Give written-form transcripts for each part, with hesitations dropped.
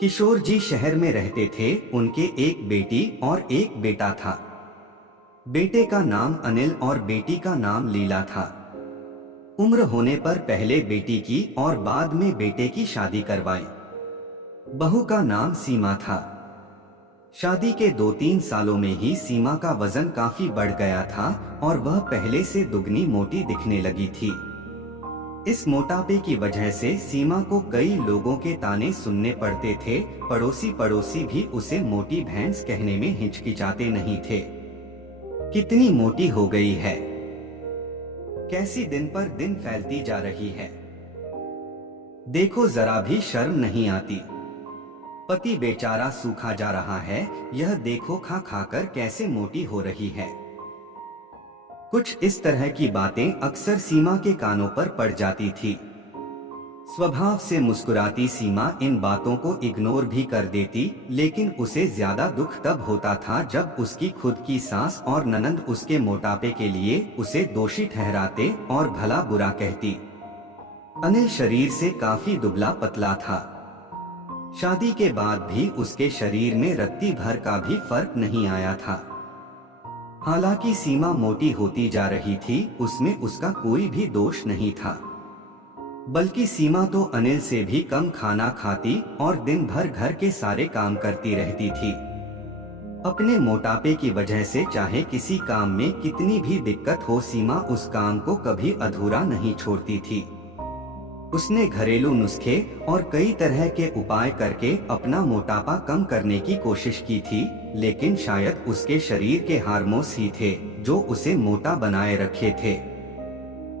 किशोर जी शहर में रहते थे। उनके एक बेटी और एक बेटा था। बेटे का नाम अनिल और बेटी का नाम लीला था। उम्र होने पर पहले बेटी की और बाद में बेटे की शादी करवाई। बहू का नाम सीमा था। शादी के 2-3 सालों में ही सीमा का वजन काफी बढ़ गया था और वह पहले से दुगनी मोटी दिखने लगी थी। इस मोटापे की वजह से सीमा को कई लोगों के ताने सुनने पड़ते थे। पड़ोसी भी उसे मोटी भैंस कहने में हिचकिचाते नहीं थे। कितनी मोटी हो गई है, कैसी दिन पर दिन फैलती जा रही है, देखो जरा भी शर्म नहीं आती। पति बेचारा सूखा जा रहा है, यह देखो खा खाकर कैसे मोटी हो रही है। कुछ इस तरह की बातें अक्सर सीमा के कानों पर पड़ जाती थी। स्वभाव से मुस्कुराती सीमा इन बातों को इग्नोर भी कर देती, लेकिन उसे ज्यादा दुख तब होता था जब उसकी खुद की सास और ननंद उसके मोटापे के लिए उसे दोषी ठहराते और भला बुरा कहती। अनिल शरीर से काफी दुबला पतला था। शादी के बाद भी उसके शरीर में रत्ती भर का भी फर्क नहीं आया था। हालांकि सीमा मोटी होती जा रही थी, उसमें उसका कोई भी दोष नहीं था। बल्कि सीमा तो अनिल से भी कम खाना खाती और दिन भर घर के सारे काम करती रहती थी। अपने मोटापे की वजह से चाहे किसी काम में कितनी भी दिक्कत हो, सीमा उस काम को कभी अधूरा नहीं छोड़ती थी। उसने घरेलू नुस्खे और कई तरह के उपाय करके अपना मोटापा कम करने की कोशिश की थी, लेकिन शायद उसके शरीर के हार्मोन्स ही थे जो उसे मोटा बनाए रखे थे।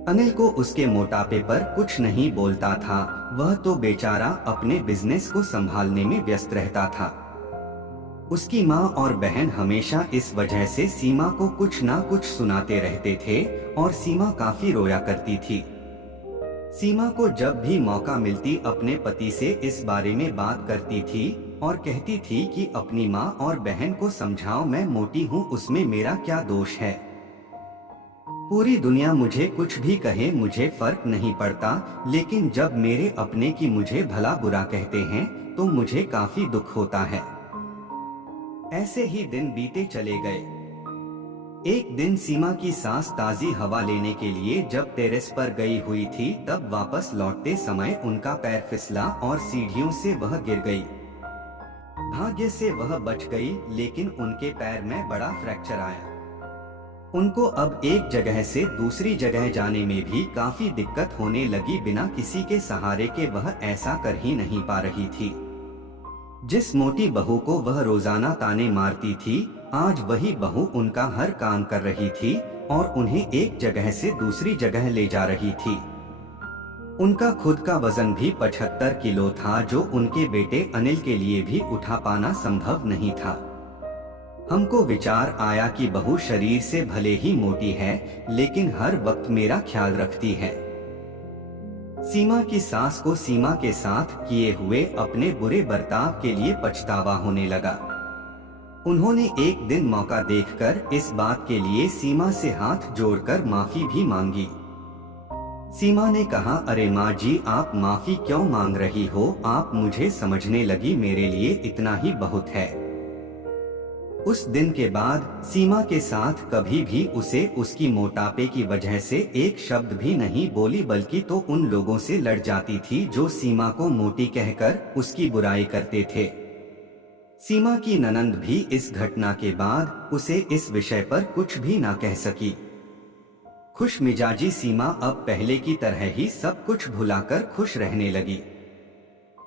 अनिल को उसके मोटापे पर कुछ नहीं बोलता था, वह तो बेचारा अपने बिजनेस को संभालने में व्यस्त रहता था। उसकी माँ और बहन हमेशा इस वजह से सीमा को कुछ ना कुछ सुनाते रहते थे और सीमा काफी रोया करती थी। सीमा को जब भी मौका मिलती अपने पति से इस बारे में बात करती थी और कहती थी कि अपनी माँ और बहन को समझाओ, मैं मोटी हूँ, उसमें मेरा क्या दोष है। पूरी दुनिया मुझे कुछ भी कहे, मुझे फर्क नहीं पड़ता, लेकिन जब मेरे अपने की मुझे भला बुरा कहते हैं तो मुझे काफी दुख होता है। ऐसे ही दिन बीते चले गए। एक दिन सीमा की सास ताजी हवा लेने के लिए जब टेरेस पर गई हुई थी, तब वापस लौटते समय उनका पैर फिसला और सीढ़ियों से वह गिर गई। भाग्य से वह बच गई, लेकिन उनके पैर में बड़ा फ्रैक्चर आया। उनको अब एक जगह से दूसरी जगह जाने में भी काफी दिक्कत होने लगी। बिना किसी के सहारे के वह ऐसा कर ही नहीं पा रही थी। जिस मोटी बहू को वह रोजाना ताने मारती थी, आज वही बहू उनका हर काम कर रही थी और उन्हें एक जगह से दूसरी जगह ले जा रही थी। उनका खुद का वजन भी 75 किलो था, जो उनके बेटे अनिल के लिए भी उठा पाना संभव नहीं था। हमको विचार आया कि बहू शरीर से भले ही मोटी है, लेकिन हर वक्त मेरा ख्याल रखती है। सीमा की सास को सीमा के साथ किए हुए अपने बुरे बर्ताव के लिए पछतावा होने लगा। उन्होंने एक दिन मौका देखकर इस बात के लिए सीमा से हाथ जोड़कर माफी भी मांगी। सीमा ने कहा, अरे माँ जी, आप माफी क्यों मांग रही हो, आप मुझे समझने लगी, मेरे लिए इतना ही बहुत है। उस दिन के बाद सीमा के साथ कभी भी उसे उसकी मोटापे की वजह से एक शब्द भी नहीं बोली, बल्कि तो उन लोगों से लड़ जाती थी जो सीमा को मोटी कहकर उसकी बुराई करते थे। सीमा की ननंद भी इस घटना के बाद उसे इस विषय पर कुछ भी ना कह सकी। खुश मिजाजी सीमा अब पहले की तरह ही सब कुछ भुलाकर खुश रहने लगी।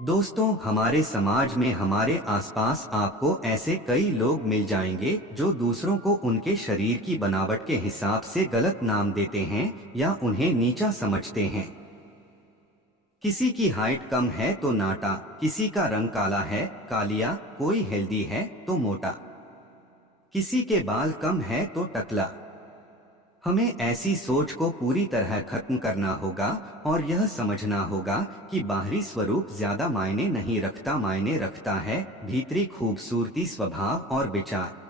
दोस्तों, हमारे समाज में, हमारे आसपास आपको ऐसे कई लोग मिल जाएंगे जो दूसरों को उनके शरीर की बनावट के हिसाब से गलत नाम देते हैं या उन्हें नीचा समझते हैं। किसी की हाइट कम है तो नाटा, किसी का रंग काला है कालिया, कोई हेल्दी है तो मोटा, किसी के बाल कम है तो टकला। हमें ऐसी सोच को पूरी तरह खत्म करना होगा और यह समझना होगा कि बाहरी स्वरूप ज्यादा मायने नहीं रखता, मायने रखता है भीतरी खूबसूरती, स्वभाव और विचार।